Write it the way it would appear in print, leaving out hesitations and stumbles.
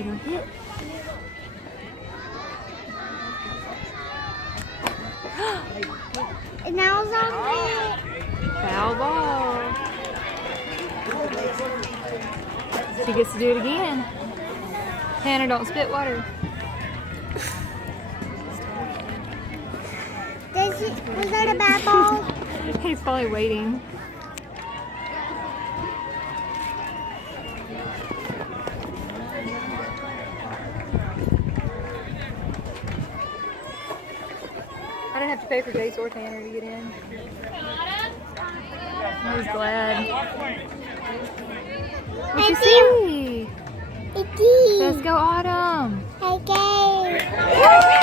you don't hit. And now it's on me. Foul ball. She gets to do it again. Tanner, don't spit water. Was that a bad ball? He's probably waiting. I didn't have to pay for Jace or Tanner to get in. I was glad. What'd you see? It's Let's go, Autumn. okay.